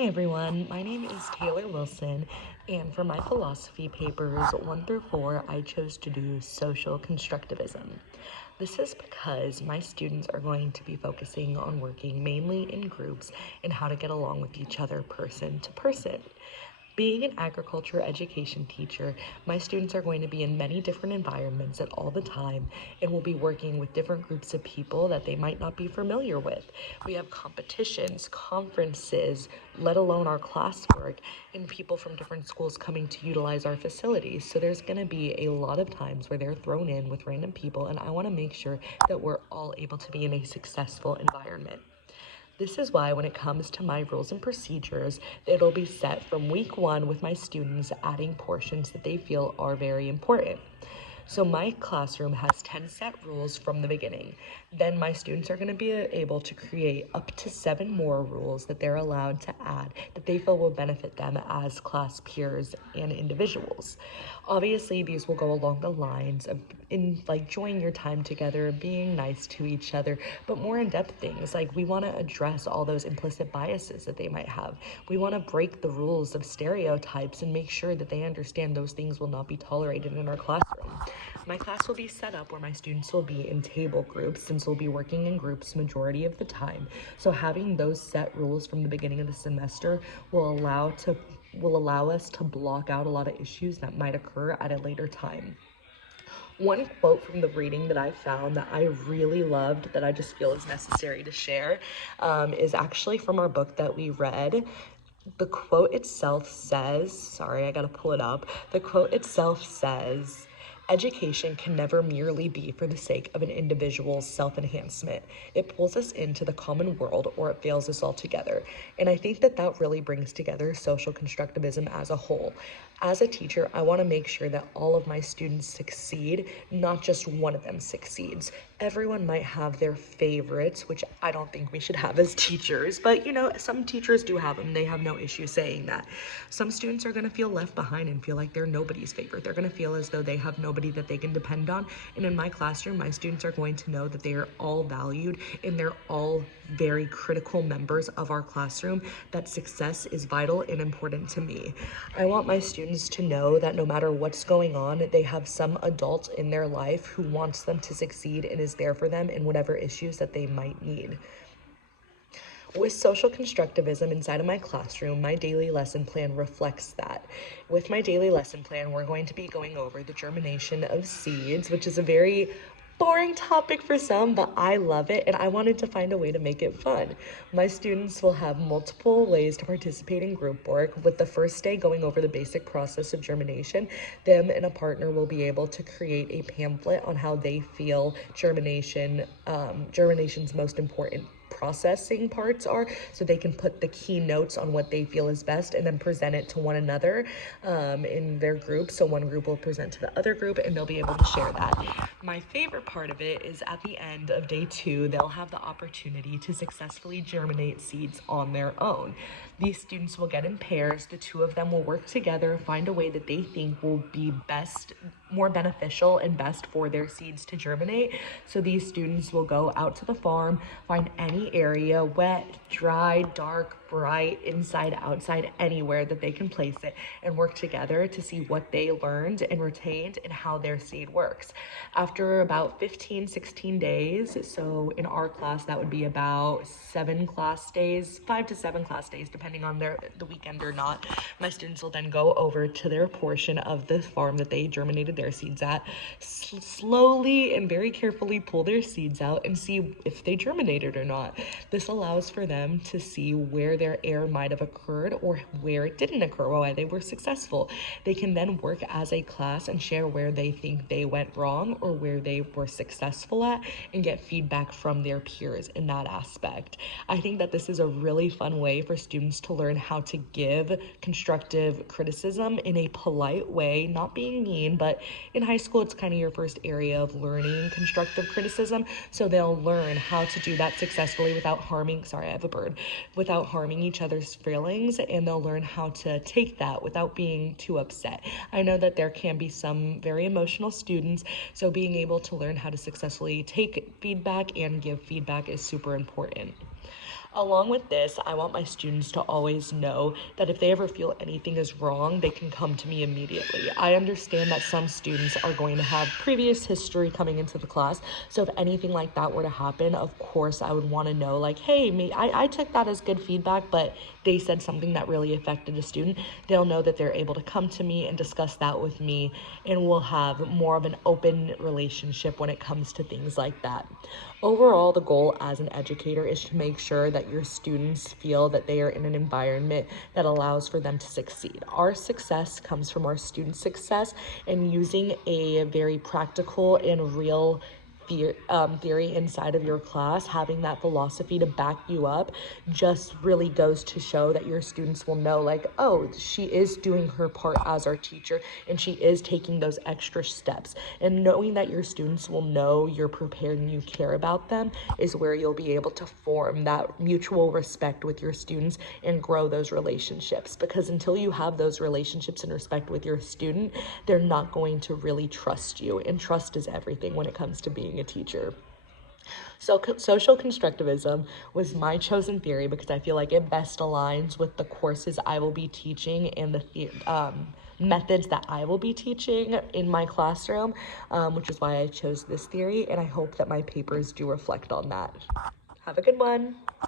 Hey everyone, my name is Taylor Wilson, and for my philosophy papers 1 through 4, I chose to do social constructivism. This is because my students are going to be focusing on working mainly in groups and how to get along with each other person to person. Being an agriculture education teacher, my students are going to be in many different environments at all the time and will be working with different groups of people that they might not be familiar with. We have competitions, conferences, let alone our classwork, and people from different schools coming to utilize our facilities. So there's going to be a lot of times where they're thrown in with random people, and I want to make sure that we're all able to be in a successful environment. This is why when it comes to my rules and procedures, it'll be set from week 1 with my students adding portions that they feel are very important. So my classroom has 10 set rules from the beginning. Then my students are going to be able to create up to 7 more rules that they're allowed to add that they feel will benefit them as class peers and individuals. Obviously, these will go along the lines of enjoying your time together, being nice to each other, but more in-depth things like we want to address all those implicit biases that they might have. We want to break the rules of stereotypes and make sure that they understand those things will not be tolerated in our classroom. My class will be set up where my students will be in table groups since we'll be working in groups majority of the time. So having those set rules from the beginning of the semester will allow us to block out a lot of issues that might occur at a later time. One quote from the reading that I found that I really loved that I just feel is necessary to share is actually from our book that we read. The quote itself says, sorry, I gotta pull it up. The quote itself says, education can never merely be for the sake of an individual's self-enhancement. It pulls us into the common world or it fails us altogether. And I think that that really brings together social constructivism as a whole. As a teacher, I want to make sure that all of my students succeed, not just one of them succeeds. Everyone might have their favorites, which I don't think we should have as teachers, but some teachers do have them. They have no issue saying that. Some students are going to feel left behind and feel like they're nobody's favorite. They're going to feel as though they have nobody that they can depend on. And in my classroom, my students are going to know that they are all valued and they're all very critical members of our classroom, that success is vital and important to me. I want my students to know that no matter what's going on, they have some adult in their life who wants them to succeed and is there for them in whatever issues that they might need. With social constructivism inside of my classroom, my daily lesson plan reflects that. With my daily lesson plan, we're going to be going over the germination of seeds, which is a very boring topic for some, but I love it and I wanted to find a way to make it fun. My students will have multiple ways to participate in group work, with the first day going over the basic process of germination. Them and a partner will be able to create a pamphlet on how they feel germination's most important processing parts are, so they can put the key notes on what they feel is best and then present it to one another in their group. So one group will present to the other group and they'll be able to share that. My favorite part of it is at the end of day 2, they'll have the opportunity to successfully germinate seeds on their own. These students will get in pairs. The 2 of them will work together, find a way that they think will be best, more beneficial and best for their seeds to germinate. So these students will go out to the farm, find any area, wet, dry, dark, bright, inside, outside, anywhere that they can place it, and work together to see what they learned and retained and how their seed works. After about 15, 16 days, so in our class that would be about 7 class days, 5 to 7 class days, depending on the weekend or not, my students will then go over to their portion of the farm that they germinated their seeds at, slowly and very carefully pull their seeds out and see if they germinated or not. This allows for them to see where their error might have occurred or where it didn't occur, why they were successful. They can then work as a class and share where they think they went wrong or where they were successful at and get feedback from their peers in that aspect. I think that this is a really fun way for students to learn how to give constructive criticism in a polite way, not being mean, but in high school it's kind of your first area of learning constructive criticism, so they'll learn how to do that successfully without harming each other's feelings, and they'll learn how to take that without being too upset. I know that there can be some very emotional students, so being able to learn how to successfully take feedback and give feedback is super important. Along with this, I want my students to always know that if they ever feel anything is wrong, they can come to me immediately. I understand that some students are going to have previous history coming into the class, so if anything like that were to happen, of course I would want to know, like, hey, I took that as good feedback, but they said something that really affected a student. They'll know that they're able to come to me and discuss that with me, and we'll have more of an open relationship when it comes to things like that. Overall, the goal as an educator is to make sure that your students feel that they are in an environment that allows for them to succeed. Our success comes from our students' success, and using a very practical and real theory inside of your class, having that philosophy to back you up, just really goes to show that your students will know, like, oh, she is doing her part as our teacher and she is taking those extra steps. And knowing that your students will know you're prepared and you care about them is where you'll be able to form that mutual respect with your students and grow those relationships, because until you have those relationships and respect with your student, they're not going to really trust you, and trust is everything when it comes to being a teacher. So social constructivism was my chosen theory because I feel like it best aligns with the courses I will be teaching and the methods that I will be teaching in my classroom, which is why I chose this theory, and I hope that my papers do reflect on that. Have a good one.